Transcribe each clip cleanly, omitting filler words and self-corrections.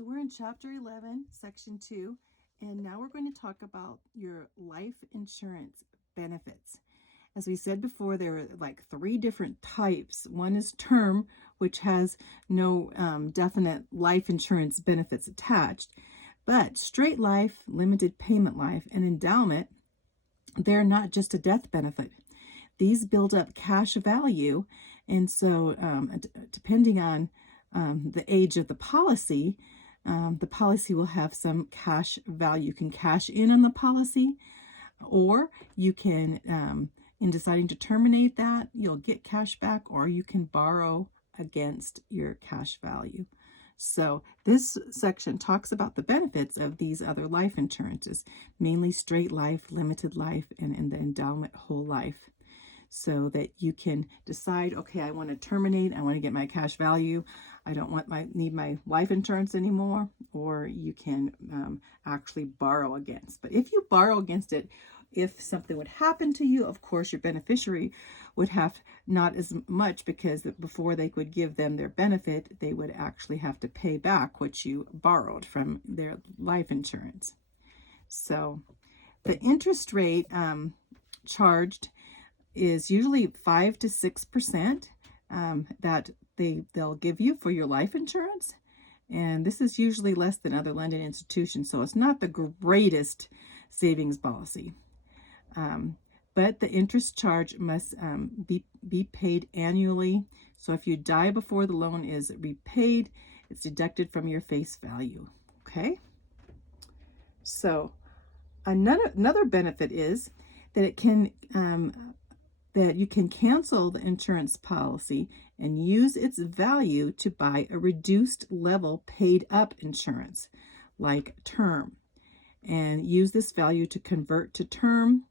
So we're in Chapter 11, Section 2, and now we're going to talk about your life insurance benefits. As we said before, there are like 3 different types. One is term, which has no definite life insurance benefits attached. But straight life, limited payment life, and endowment, they're not just a death benefit. These build up cash value, and so depending on the age of the policy will have some cash value. You can cash in on the policy, or you can, in deciding to terminate that, you'll get cash back, or you can borrow against your cash value. So this section talks about the benefits of these other life insurances, mainly straight life, limited life, and the endowment whole life, so that you can decide, okay, I want to terminate, I want to get my cash value, I don't need my life insurance anymore, or you can actually borrow against. But if you borrow against it, if something would happen to you, of course, your beneficiary would have not as much, because before they could give them their benefit, they would actually have to pay back what you borrowed from their life insurance. So the interest rate charged is usually 5 to 6% that they'll give you for your life insurance. And this is usually less than other lending institutions, so it's not the greatest savings policy. But the interest charge must be paid annually. So if you die before the loan is repaid, it's deducted from your face value. Okay? So another benefit is that it can that you can cancel the insurance policy and use its value to buy a reduced level paid up insurance, like term, and use this value to convert to term,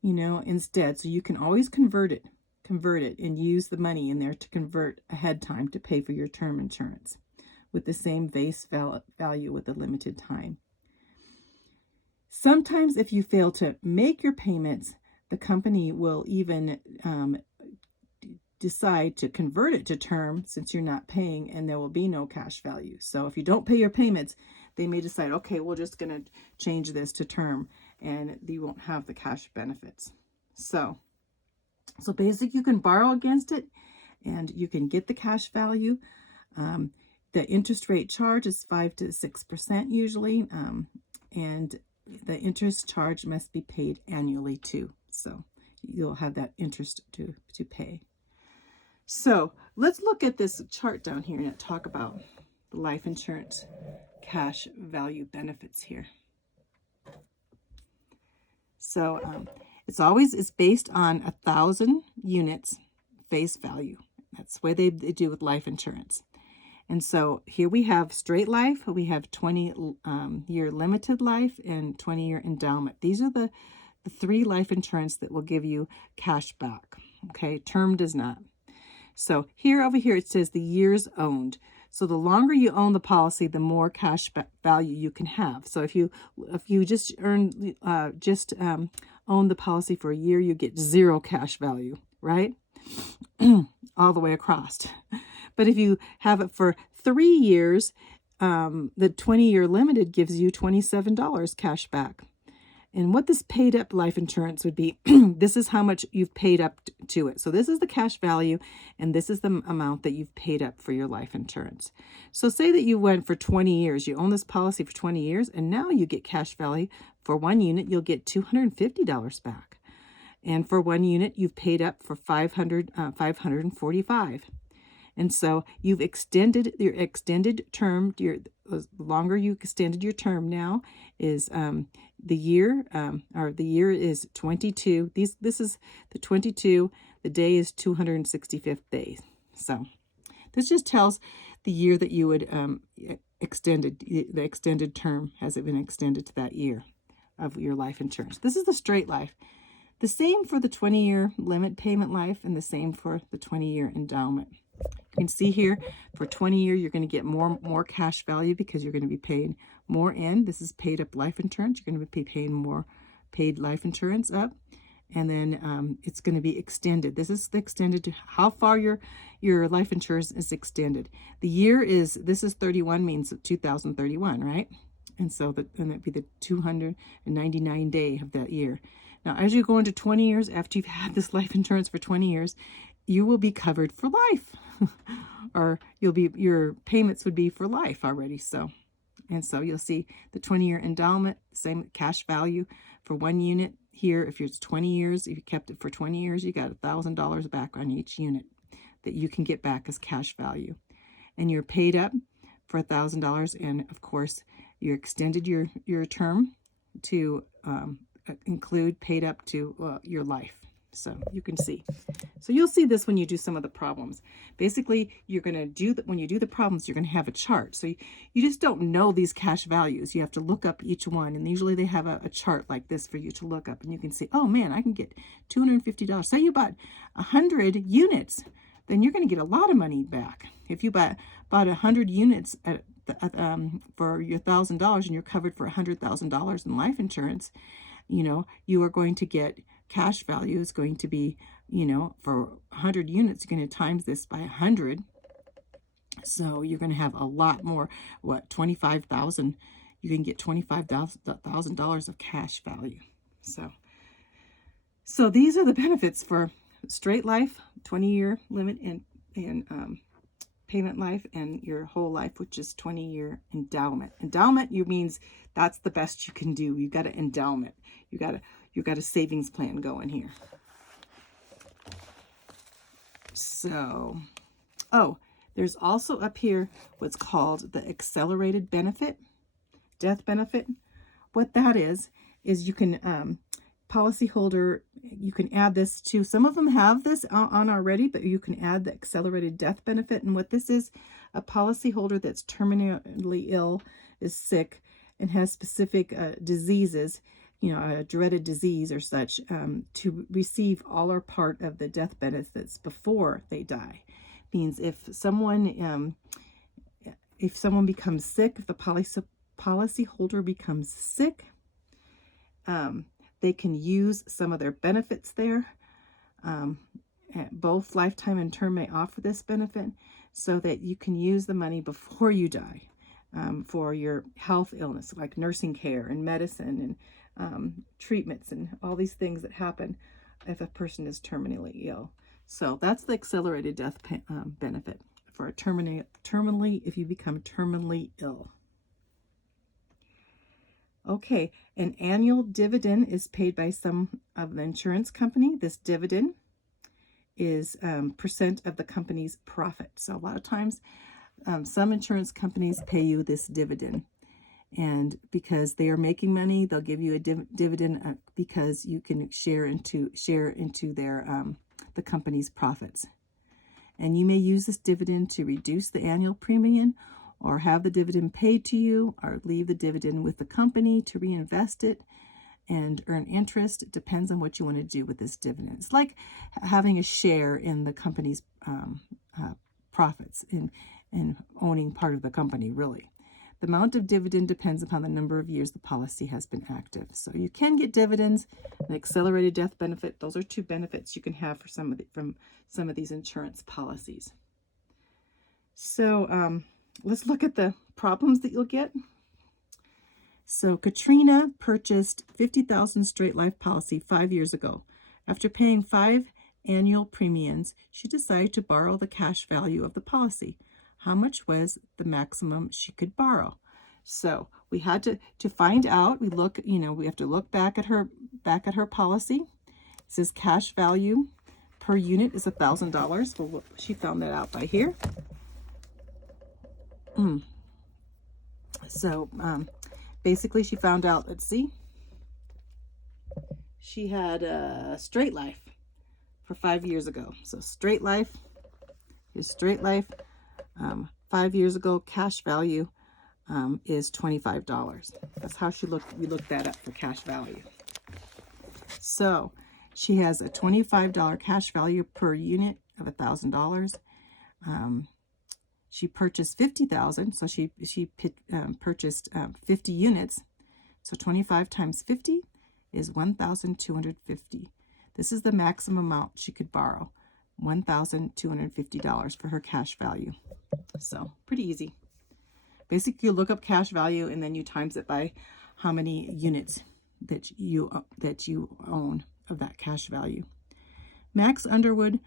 instead. So you can always convert it and use the money in there to convert ahead time to pay for your term insurance with the same base value with a limited time. Sometimes if you fail to make your payments, the company will even decide to convert it to term, since you're not paying, and there will be no cash value. So if you don't pay your payments, they may decide, okay, we're just going to change this to term, and you won't have the cash benefits. So basically, you can borrow against it, and you can get the cash value. The interest rate charge is 5 to 6% usually, and the interest charge must be paid annually too. So you'll have that interest to pay. So let's look at this chart down here and talk about the life insurance cash value benefits here. So it's based on 1,000 units face value. That's the way they do with life insurance. And so here we have straight life, we have 20-year limited life, and 20-year endowment. These are the 3 life insurance that will give you cash back. Okay, term does not. So over here it says the years owned. So the longer you own the policy, the more cash value you can have. So if you just own the policy for a year, you get 0 cash value, right? All the way across. But if you have it for 3 years, the 20-year limited gives you $27 cash back. And what this paid up life insurance would be, this is how much you've paid up to it. So this is the cash value, and this is the amount that you've paid up for your life insurance. So say that you went for 20 years, you own this policy for 20 years, and now you get cash value. For 1 unit, you'll get $250 back. And for 1 unit, you've paid up for $545. And so you've extended your extended term. The longer you extended your term now is the year is 22. This is the 22. The day is 265th day. So this just tells the year that you would the extended term has it been extended to that year of your life insurance. This is the straight life. The same for the 20-year limit payment life, and the same for the 20-year endowment. You can see here for 20-year, you're going to get more cash value because you're going to be paying more in. This is paid up life insurance. You're going to be paying more paid life insurance up. and then it's going to be extended. This is extended to how far your life insurance is extended. The year is, this is 31, means 2031, right? And so that'd be the 299 day of that year. Now, as you go into 20 years, after you've had this life insurance for 20 years, you will be covered for life. Or your payments would be for life already. So, and so you'll see the 20-year endowment, same cash value for 1 unit. Here, if it's 20 years, if you kept it for 20 years, you got $1,000 back on each unit that you can get back as cash value. And you're paid up for $1,000. And of course, you extended your term to include paid up to your life. So you can see. So you'll see this when you do some of the problems. Basically, you're going to do that when you do the problems, you're going to have a chart. So you just don't know these cash values. You have to look up each one. And usually they have a chart like this for you to look up. And you can see, oh man, I can get $250. Say you bought 100 units, then you're going to get a lot of money back. If you bought 100 units for your $1,000 and you're covered for $100,000 in life insurance, you are going to get cash value is going to be, for 100 units, you're going to times this by 100. So you're going to have a lot more, 25,000. You can get $25,000 of cash value. So these are the benefits for straight life, 20-year limit and payment life, and your whole life, which is 20-year endowment. Endowment, means that's the best you can do. You got an endowment. You got a savings plan going here. So, there's also up here what's called the accelerated benefit, death benefit. What that is you can policyholder, you can add this to, some of them have this on already, but you can add the accelerated death benefit. And what this is, a policyholder that's terminally ill, is sick, and has specific diseases, a dreaded disease or such, to receive all or part of the death benefits before they die. Means if someone becomes sick, if the policyholder becomes sick, they can use some of their benefits there. Both lifetime and term may offer this benefit, so that you can use the money before you die for your health illness, like nursing care and medicine and treatments and all these things that happen if a person is terminally ill. So that's the accelerated death benefit for a terminally, if you become terminally ill. Okay, an annual dividend is paid by some of the insurance company. This dividend is percent of the company's profit. So a lot of times, some insurance companies pay you this dividend, and because they are making money, they'll give you a dividend because you can share into their the company's profits. And you may use this dividend to reduce the annual premium, or have the dividend paid to you, or leave the dividend with the company to reinvest it and earn interest. It depends on what you want to do with this dividend. It's like having a share in the company's profits and owning part of the company, really. The amount of dividend depends upon the number of years the policy has been active. So you can get dividends, an accelerated death benefit. Those are two benefits you can have for from some of these insurance policies. So let's look at the problems that you'll get. So Katrina purchased 50,000 straight life policy 5 years ago. After paying 5 annual premiums, she decided to borrow the cash value of the policy. How much was the maximum she could borrow? So we had to find out. We have to look back at her policy. It says cash value per unit is $1,000. Well, she found that out by here. So basically, she found out. Let's see. She had a straight life for 5 years ago. So straight life. Here's straight life. 5 years ago, cash value is $25. That's how we looked that up for cash value. So she has a $25 cash value per unit of $1,000. She purchased 50,000, so she purchased 50 units. So 25 times 50 is 1,250. This is the maximum amount she could borrow, $1,250 for her cash value. So pretty easy. Basically, you look up cash value and then you times it by how many units that you own of that cash value. Max Underwood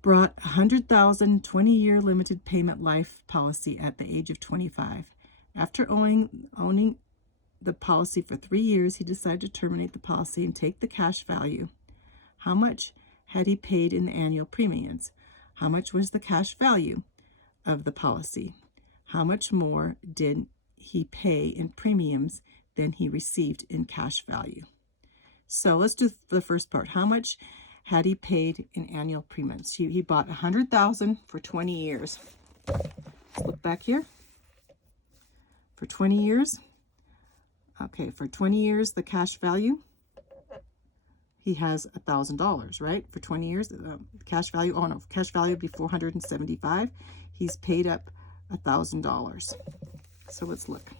brought a $100,000 20-year limited payment life policy at the age of 25. After owning the policy for 3 years, he decided to terminate the policy and take the cash value. How much had he paid in the annual premiums? How much was the cash value of the policy? How much more did he pay in premiums than he received in cash value? So let's do the first part. How much had he paid in annual premiums? He bought $100,000 for 20 years. Let's look back here. For 20 years. Okay, for 20 years, the cash value, he has $1,000, right? For 20 years, the cash value, oh no, cash value would be $475. He's paid up $1,000. So let's look.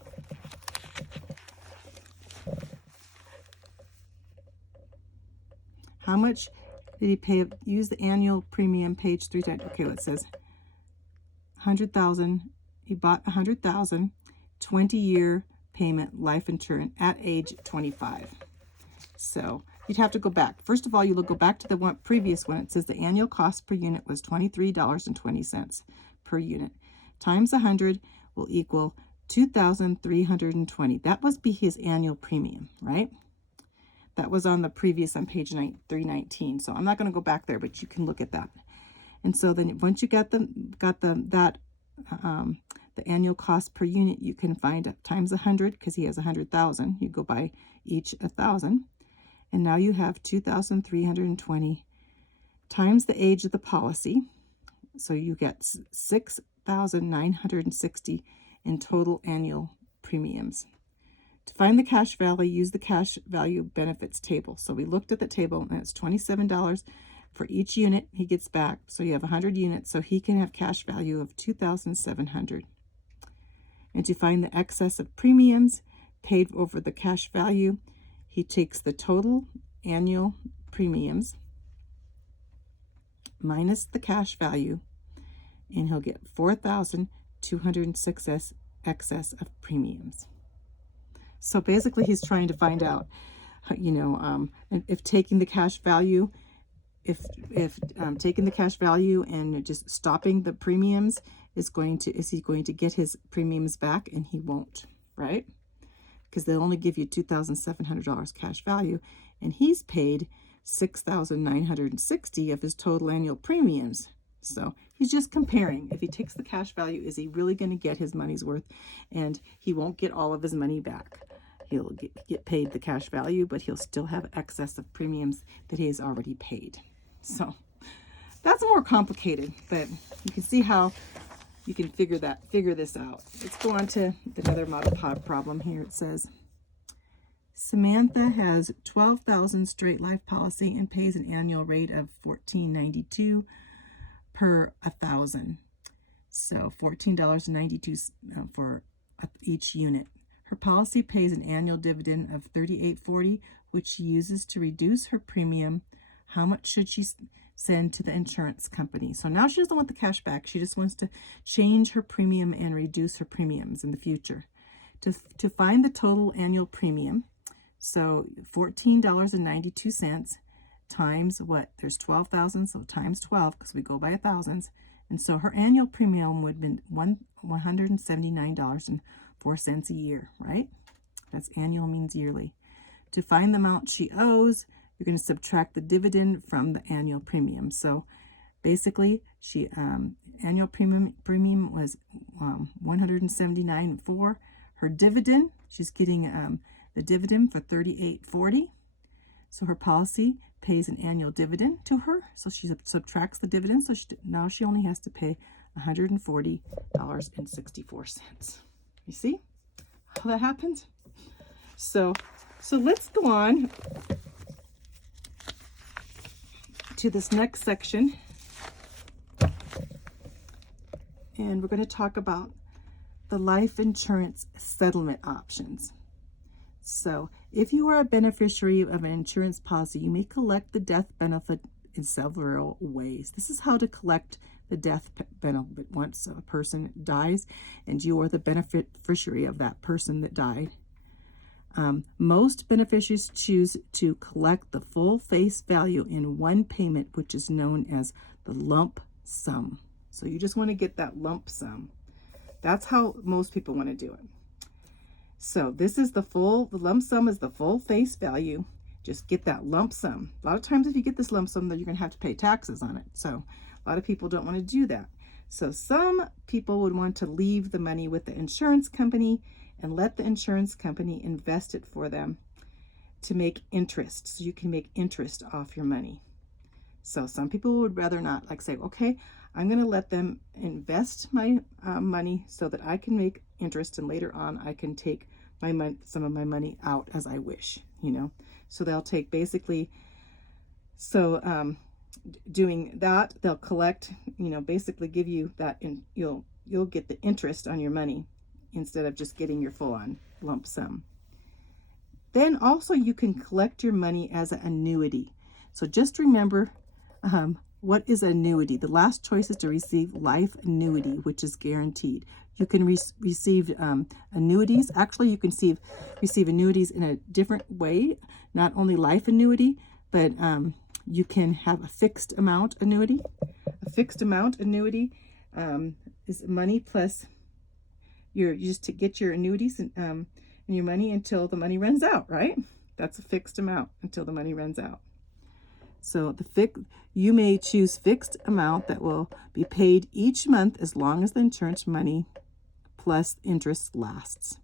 How much did he pay? Use the annual premium, page 3. Okay, well, it says 100,000. He bought 100,000, 20-year payment life insurance at age 25. So you'd have to go back. First of all, you will go back to the previous one. It says the annual cost per unit was $23.20 per unit. Times 100 will equal $2,320. That must be his annual premium, right? That was on the previous, on page 319. So I'm not going to go back there, but you can look at that. And so then once you got the annual cost per unit, you can find it times 100, because he has 100,000. You go by each 1,000. And now you have 2,320 times the age of the policy. So you get 6,960 in total annual premiums. To find the cash value, use the cash value benefits table. So we looked at the table, and it's $27 for each unit he gets back. So you have 100 units, so he can have cash value of $2,700. And to find the excess of premiums paid over the cash value, he takes the total annual premiums minus the cash value, and he'll get 4,206 excess of premiums. So basically, he's trying to find out, if taking the cash value, if taking the cash value and just stopping the premiums is he going to get his premiums back? And he won't, right? Because they'll only give you $2,700 cash value, and he's paid $6,960 of his total annual premiums. So he's just comparing. If he takes the cash value, is he really going to get his money's worth? And he won't get all of his money back. He'll get paid the cash value, but he'll still have excess of premiums that he has already paid. So that's more complicated, but you can see how you can figure this out. Let's go on to another model problem here. It says Samantha has 12,000 straight life policy and pays an annual rate of $14.92 per 1,000. So $14.92 for each unit. Her policy pays an annual dividend of $38.40, which she uses to reduce her premium. How much should she send to the insurance company? So now she doesn't want the cash back. She just wants to change her premium and reduce her premiums in the future. To find the total annual premium, so $14.92 times what? There's 12,000, so times 12, because we go by thousands. And so her annual premium would have been $179.04 a year, right? That's annual, means yearly. To find the amount she owes, you're going to subtract the dividend from the annual premium. So basically, she annual premium was $179.04. Her dividend, she's getting the dividend for $38.40. So her policy pays an annual dividend to her. So she subtracts the dividend. So now she only has to pay $140.64. You see how that happens? So let's go on to this next section, and we're going to talk about the life insurance settlement options. So if you are a beneficiary of an insurance policy, you may collect the death benefit in several ways. This is how to collect the death benefit once a person dies and you are the beneficiary of that person that died. Most beneficiaries choose to collect the full face value in one payment, which is known as the lump sum. So you just want to get that lump sum. That's how most people want to do it. So this is the lump sum is the full face value. Just get that lump sum. A lot of times if you get this lump sum, then you're going to have to pay taxes on it. So a lot of people don't want to do that. So some people would want to leave the money with the insurance company and let the insurance company invest it for them to make interest. So you can make interest off your money. So some people would rather not, like say, okay, I'm going to let them invest my money so that I can make interest, and later on I can take some of my money out as I wish, you know. So they'll take basically, doing that, they'll collect, you know, basically give you that, and you'll get the interest on your money instead of just getting your full-on lump sum. Then also you can collect your money as an annuity. So just remember, what is annuity? The last choice is to receive life annuity, which is guaranteed. You can receive annuities. Actually, you can receive annuities in a different way, not only life annuity, but you can have a fixed amount annuity. A fixed amount annuity is money plus you just to get your annuities and your money until the money runs out, right? That's a fixed amount until the money runs out. So you may choose fixed amount that will be paid each month as long as the insurance money plus interest lasts.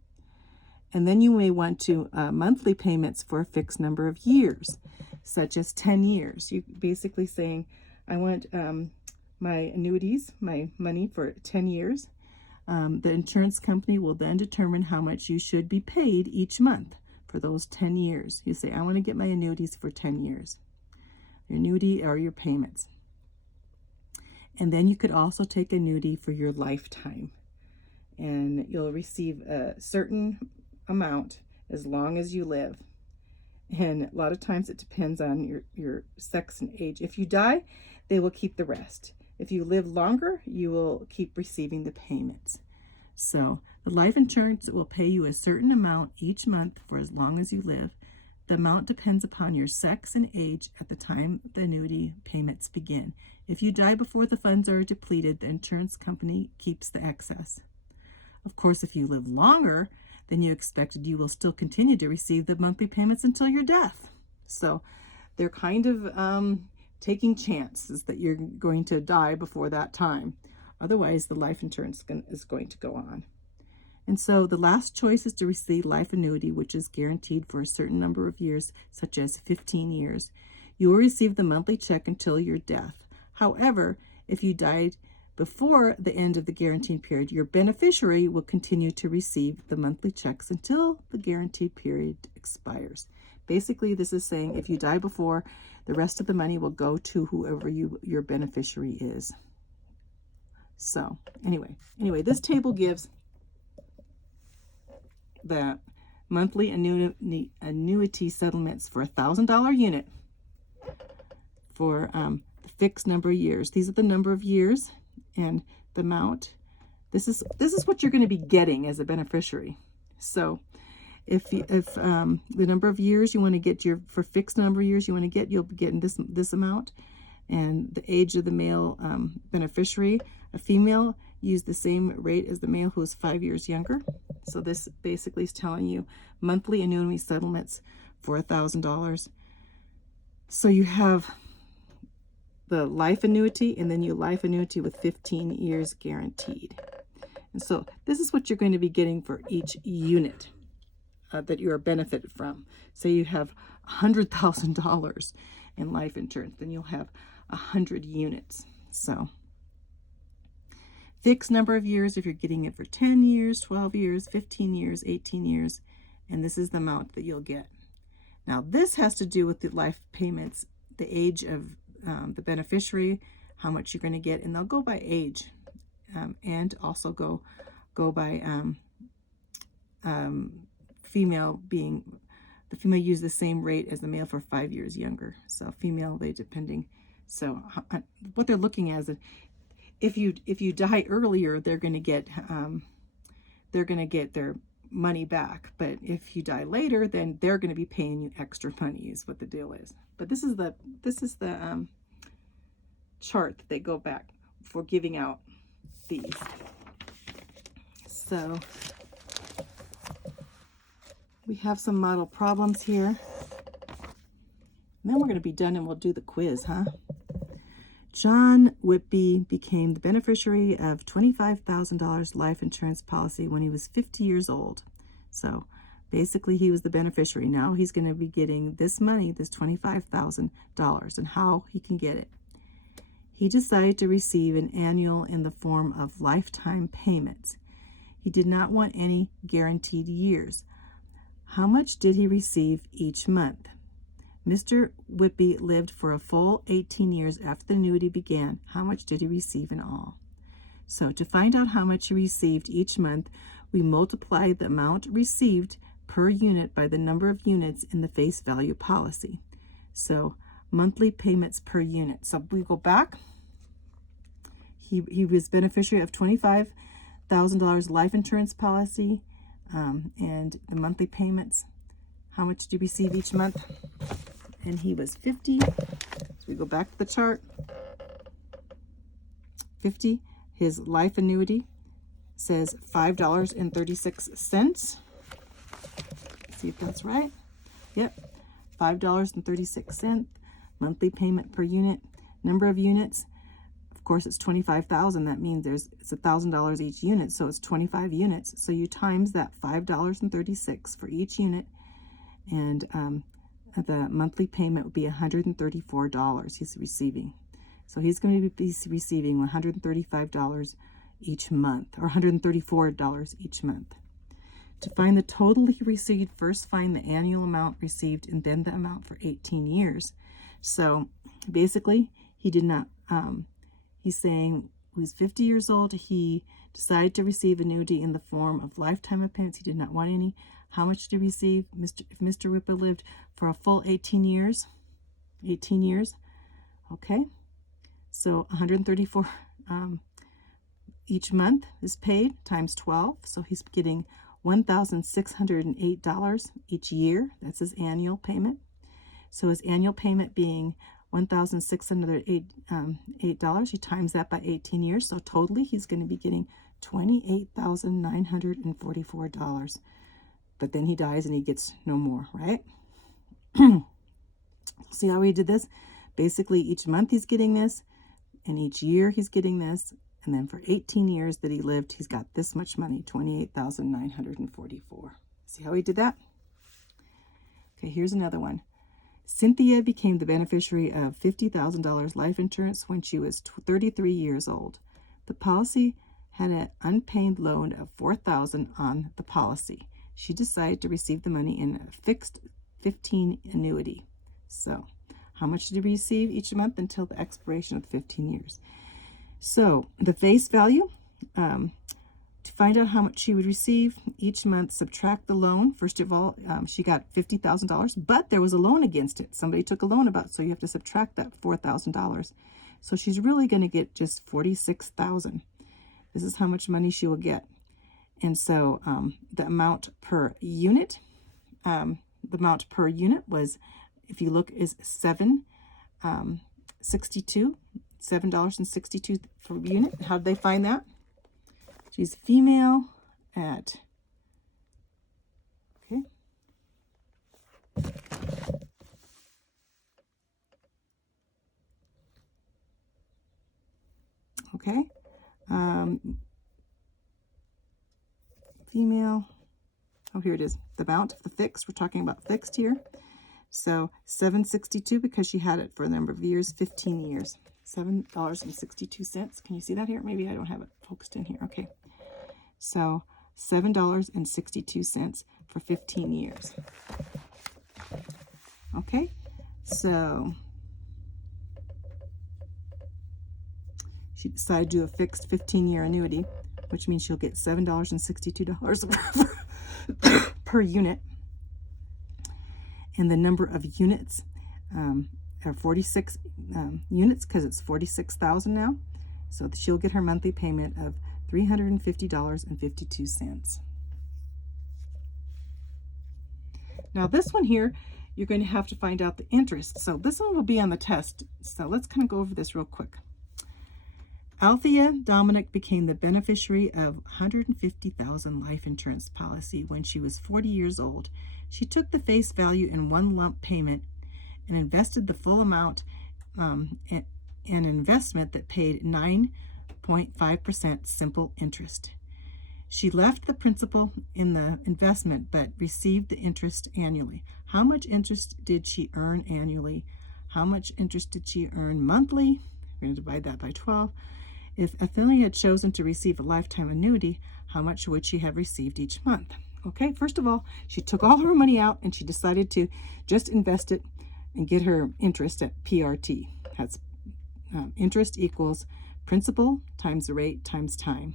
And then you may want to monthly payments for a fixed number of years, such as 10 years. You basically saying, I want my annuities, my money for 10 years. The insurance company will then determine how much you should be paid each month for those 10 years. You say, I want to get my annuities for 10 years. Your annuity or your payments. And then you could also take annuity for your lifetime. And you'll receive a certain amount as long as you live. And a lot of times it depends on your sex and age. If you die, they will keep the rest. If you live longer, you will keep receiving the payments. So the life insurance will pay you a certain amount each month for as long as you live. The amount depends upon your sex and age at the time the annuity payments begin. If you die before the funds are depleted, the insurance company keeps the excess. Of course, if you live longer than you expected, you will still continue to receive the monthly payments until your death. So they're kind of taking chances that you're going to die before that time. Otherwise, the life insurance is going to go on. And so the last choice is to receive life annuity, which is guaranteed for a certain number of years, such as 15 years. You will receive the monthly check until your death. However, if you died before the end of the guaranteed period, your beneficiary will continue to receive the monthly checks until the guaranteed period expires. Basically, this is saying if you die before, the rest of the money will go to whoever your beneficiary is. So anyway, this table gives the monthly annuity settlements for $1,000 unit for the fixed number of years. These are the number of years and the amount. This is what you're going to be getting as a beneficiary. So if the number of years you want to get for fixed number of years you want to get, you'll be getting this amount. And the age of the male beneficiary, a female, use the same rate as the male who is 5 years younger. So this basically is telling you monthly annuity settlements for $1,000. So you have the life annuity and then your life annuity with 15 years guaranteed. And so this is what you're going to be getting for each unit that you are benefited from. Say you have $100,000 in life insurance, then you'll have 100 units. So fixed number of years if you're getting it for 10 years, 12 years, 15 years, 18 years, and this is the amount that you'll get. Now this has to do with the life payments, the age of the beneficiary, how much you're going to get, and they'll go by age and also go by female being the female used the same rate as the male for 5 years younger. So female, they depending. So what they're looking at is, if you die earlier, they're going to get their money back. But if you die later, then they're going to be paying you extra money, is what the deal is. But this is the chart that they go back for giving out these. So we have some model problems here. And then we're going to be done and we'll do the quiz, huh? John Whitby became the beneficiary of $25,000 life insurance policy when he was 50 years old. So basically he was the beneficiary. Now he's going to be getting this money, this $25,000, and how he can get it. He decided to receive an annual in the form of lifetime payments. He did not want any guaranteed years. How much did he receive each month? Mr. Whitby lived for a full 18 years after the annuity began. How much did he receive in all? So to find out how much he received each month, we multiply the amount received per unit by the number of units in the face value policy. So monthly payments per unit. So we go back. He was beneficiary of $25,000 life insurance policy, and the monthly payments. How much did he receive each month? And he was 50. So we go back to the chart. 50. His life annuity says $5.36. See if that's right. Yep, $5.36. Monthly payment per unit. Number of units. Of course, it's 25,000. That means it's $1,000 each unit, so it's 25 units. So you times that $5.36 for each unit, and the monthly payment would be $134 he's receiving. So he's going to be receiving $135 each month, or $134 each month. To find the total he received, first find the annual amount received and then the amount for 18 years. So basically, he did not, he's saying he was 50 years old. He decided to receive annuity in the form of lifetime payments. He did not want any. How much did he receive? If Mr. Whitby lived for a full 18 years, okay, so 134 each month is paid times 12, so he's getting $1,608 each year. That's his annual payment. So his annual payment being $1,608, he times that by 18 years, so totally he's going to be getting $28,944. But then he dies and he gets no more, right? See how we did this? Basically, each month he's getting this, and each year he's getting this, and then for 18 years that he lived, he's got this much money, $28,944. See how we did that? Okay, here's another one. Cynthia became the beneficiary of $50,000 life insurance when she was 33 years old. The policy had an unpaid loan of $4,000 on the policy. She decided to receive the money in a fixed 15 annuity. So how much did he receive each month until the expiration of the 15 years? So the face value, to find out how much she would receive each month, subtract the loan. First of all, she got $50,000, but there was a loan against it. Somebody took a loan about it, so you have to subtract that $4,000. So she's really going to get just $46,000. This is how much money she will get. And so the amount per unit, was, if you look, is $7.62 per unit. How did they find that? She's female at, okay, female, oh, here it is, the amount of the fixed, we're talking about fixed here. So $7.62 because she had it for a number of years, 15 years. $7.62. Can you see that here? Maybe I don't have it focused in here. Okay. So $7.62 for 15 years. Okay. So she decided to do a fixed 15-year annuity, which means she'll get $7.62 per unit. and the number of units are 46 units, because it's 46,000 now. So she'll get her monthly payment of $350.52. Now this one here, you're going to have to find out the interest. So this one will be on the test. So let's kind of go over this real quick. Althea Dominic became the beneficiary of $150,000 life insurance policy when she was 40 years old. She took the face value in one lump payment and invested the full amount in an investment that paid 9.5% simple interest. She left the principal in the investment but received the interest annually. How much interest did she earn annually? How much interest did she earn monthly? We're going to divide that by 12. If Athelia had chosen to receive a lifetime annuity, how much would she have received each month? Okay, first of all, she took all her money out and she decided to just invest it and get her interest at PRT. That's interest equals principal times the rate times time.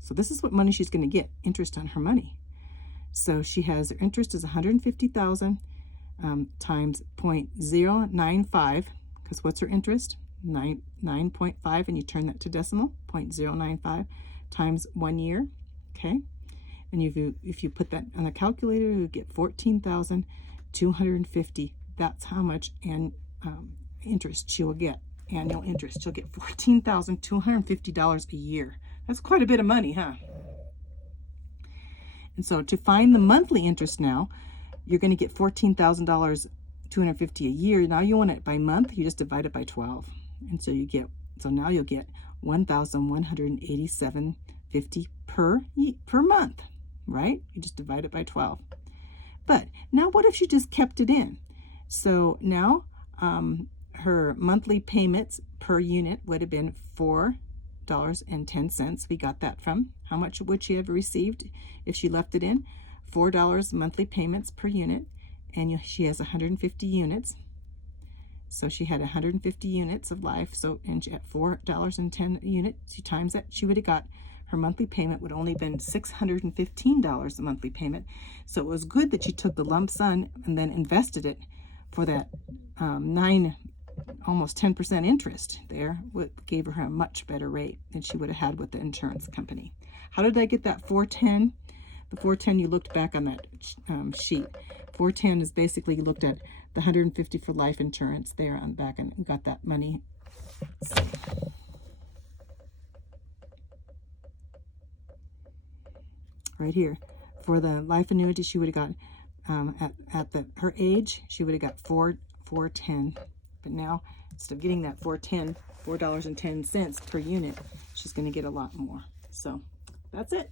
So this is what money she's going to get, interest on her money. So she has, her interest is $150,000 times 0.095, because what's her interest? 9.5, and you turn that to decimal, 0.095 times 1 year, okay? And if you put that on the calculator, you get 14,250. That's how much interest she will get, annual interest. She'll get $14,250 a year. That's quite a bit of money, huh? And so to find the monthly interest now, you're going to get $14,250 a year. Now you want it by month, you just divide it by 12. And so now you'll get $1,187.50 per month, right? You just divide it by 12. But now what if she just kept it in? So now her monthly payments per unit would have been $4.10. We got that from, how much would she have received if she left it in? $4 monthly payments per unit, and she has 150 units. So she had 150 units of life. So at $4.10 a unit, she times that, she would have got, her monthly payment would only been $615 a monthly payment. So it was good that she took the lump sum and then invested it for that almost 10% interest there. What gave her a much better rate than she would have had with the insurance company. How did I get that 410? The 410, you looked back on that sheet. 410 is basically, you looked at the 150 for life insurance there on back and got that money. Right here, for the life annuity, she would have got at her age, she would have got $4.10. But now, instead of getting that $4.10 per unit, she's going to get a lot more. So that's it.